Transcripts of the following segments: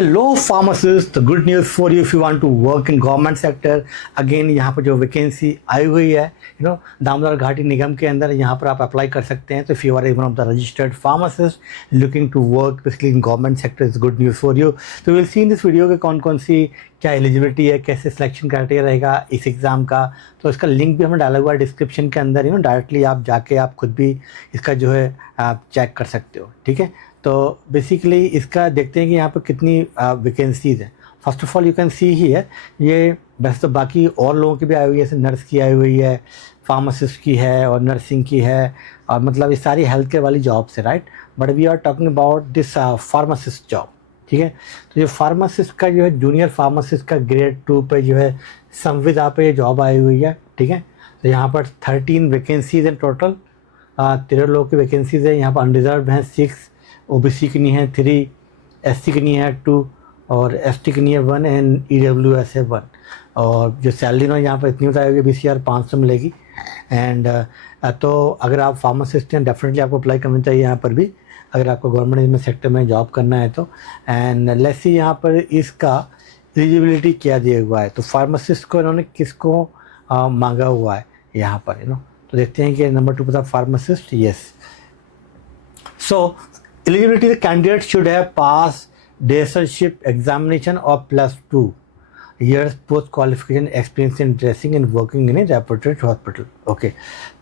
Hello pharmacist, the good news for you if you want to work in government sector. Again यहाँ पर जो vacancy आई हुई है दामोदर घाटी निगम के अंदर, यहाँ पर आप अप्लाई कर सकते हैं। तो if you are one of the registered pharmacist looking to work basically in government sector, is good news for you. तो will see in this video के कौन कौन सी क्या एलिजिबिलिटी है, कैसे सिलेक्शन क्राइटेरिया रहेगा इस एग्ज़ाम का। तो इसका लिंक भी हमने डाला हुआ है डिस्क्रिप्शन के अंदर। डायरेक्टली आप जाके आप खुद भी इसका जो है आप चेक कर सकते हो। ठीक है, तो बेसिकली इसका देखते हैं कि यहाँ पर कितनी वैकेंसीज़ हैं। First of all you can see ही है ये, वैसे तो बाकी और लोगों की भी आई हुई है, जैसे नर्स की आई हुई है, फार्मासिस्ट की है और नर्सिंग की है, और मतलब ये सारी हेल्थ केयर वाली जॉब्स है, right. But we are talking about this pharmacist job. ठीक है, तो ये फार्मासिस्ट का जो है जूनियर फार्मासिस्ट का ग्रेड 2 पे जो है संविदा पे ये जॉब आई हुई है। ठीक है, तो यहाँ पर 13 वैकेंसीज़ हैं टोटल, 13 लोगों की वैकेंसीज़ है। यहाँ पर अनरिजर्व हैं 6, ओबीसी की नहीं है 3, एससी की नहीं है 2 और एसटी की नहीं है 1 एंड ईडब्ल्यूएस है 1। और जो सैलरी ना यहाँ पर इतनी बताई बीसीआर 500 मिलेगी। एंड तो अगर आप फार्मासिस्ट हैं डेफिनेटली आपको अप्लाई करना चाहिए यहाँ पर भी, अगर आपको गवर्नमेंट में सेक्टर में जॉब करना है तो। एंड लेट्स सी यहाँ पर इसका एलिजिबिलिटी क्या दिया हुआ है। तो फार्मासिस्ट को इन्होंने किसको मांगा हुआ है यहाँ पर तो देखते हैं कि नंबर 2 पर था pharmacist. Yes, so eligibility, the candidate should have passed DSLship examination of +2 years post qualification experience in dressing and working in a reputed hospital. Okay,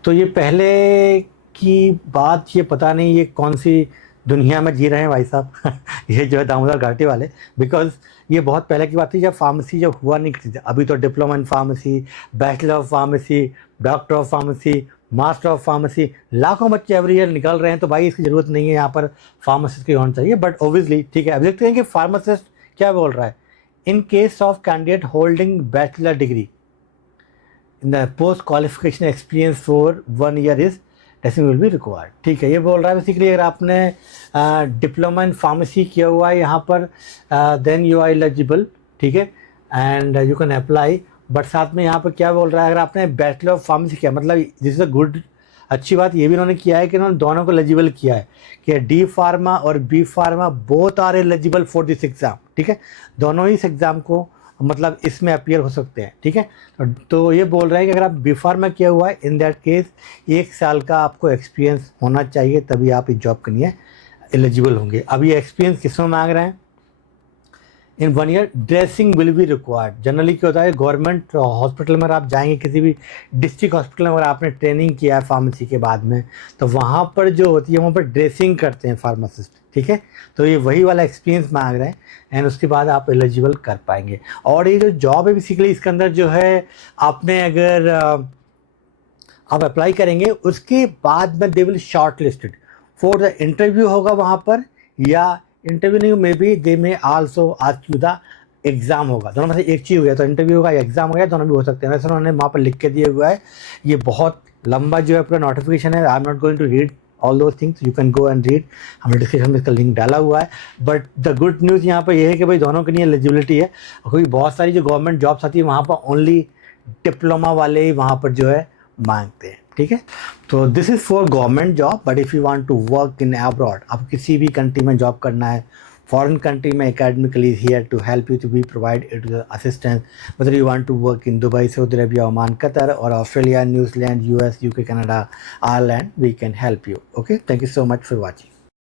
तो ये पहले की बात, ये पता नहीं ये कौन सी दुनिया में जी रहे हैं भाई साहब ये जो है दामोदर घाटी वाले, बिकॉज ये बहुत पहले की बात थी जब फार्मेसी जब हुआ नहीं करती थी। अभी तो diploma in pharmacy, bachelor of pharmacy, doctor of pharmacy, master of pharmacy, लाखों बच्चे एवरी ईयर निकल रहे हैं। तो भाई इसकी ज़रूरत नहीं है यहाँ पर फार्मासिस्ट की होना चाहिए। बट ओबियसली ठीक है, अब देखते हैं कि फार्मासिस्ट क्या बोल रहा है। In case of candidate holding bachelor degree in the post qualification experience for 1 year is testing will be required. ठीक है, ये बोल रहा है बेसिकली अगर आपने डिप्लोमा इन फार्मेसी किया हुआ है यहाँ पर देन यू आर एलिजिबल। ठीक है, and you can apply. But साथ में यहाँ पर क्या बोल रहा है, अगर आपने बैचलर ऑफ फार्मेसी किया, मतलब दिस इज़ अ गुड, अच्छी बात ये भी उन्होंने किया है कि उन्होंने दोनों को एलिजिबल किया है कि डी फार्मा और B pharma both are eligible for this exam. ठीक है, दोनों ही इस एग्ज़ाम को मतलब इसमें अपीयर हो सकते हैं। ठीक है, तो ये बोल रहे हैं कि अगर आप बी फार्मा किया हुआ है इन दैट केस 1 साल का आपको एक्सपीरियंस होना चाहिए, तभी आप इस जॉब के लिए एलिजिबल होंगे। अब ये एक्सपीरियंस किस में मांग रहे हैं? इन 1 year dressing will be required. Generally क्या होता है, गवर्नमेंट हॉस्पिटल में आप जाएंगे, किसी भी डिस्ट्रिक्ट हॉस्पिटल में अगर आपने ट्रेनिंग किया है फार्मेसी के बाद में, तो वहाँ पर जो होती है वहाँ पर ड्रेसिंग करते हैं फार्मासिस्ट। ठीक है, तो ये वही वाला एक्सपीरियंस मांग रहे हैं एंड उसके बाद आप एलिजिबल कर पाएंगे। और ये जो जॉब है बेसिकली इसके अंदर जो है आपने अगर आप अप्लाई करेंगे उसके बाद में they will short listed for the interview होगा वहाँ पर, या इंटरव्यू नहीं, मे बी दे में also ask you the exam होगा। दोनों में से एक चीज़ हो गया, तो इंटरव्यू होगा या एग्ज़ाम हो गया, दोनों भी हो सकते हैं। वैसे उन्होंने वहाँ पर लिख के दिया हुआ है, ये बहुत लंबा जो है पूरा नोटिफिकेशन है। I am not going to read all those things, you can go and read, हमने डिस्क्रिप्शन में इसका लिंक डाला हुआ है। बट द गुड न्यूज़ यहाँ पर यह है कि भाई दोनों के लिए एलिजिबिलिटी है, क्योंकि बहुत सारी जो गवर्नमेंट जॉब्स आती है वहाँ पर ओनली डिप्लोमा वाले ही वहाँ पर जो है मांगते हैं। ठीक है, तो this is for government job. But if you want to work in abroad, आप किसी भी कंट्री में जॉब करना है, फॉरेन कंट्री में, academically is here to help you to be provide it to the assistance, whether you want to work in Dubai, Saudi Arabia, Oman, Qatar, or Australia, New Zealand, US, UK, Canada, Ireland, we can help you. Okay, thank you so much for watching.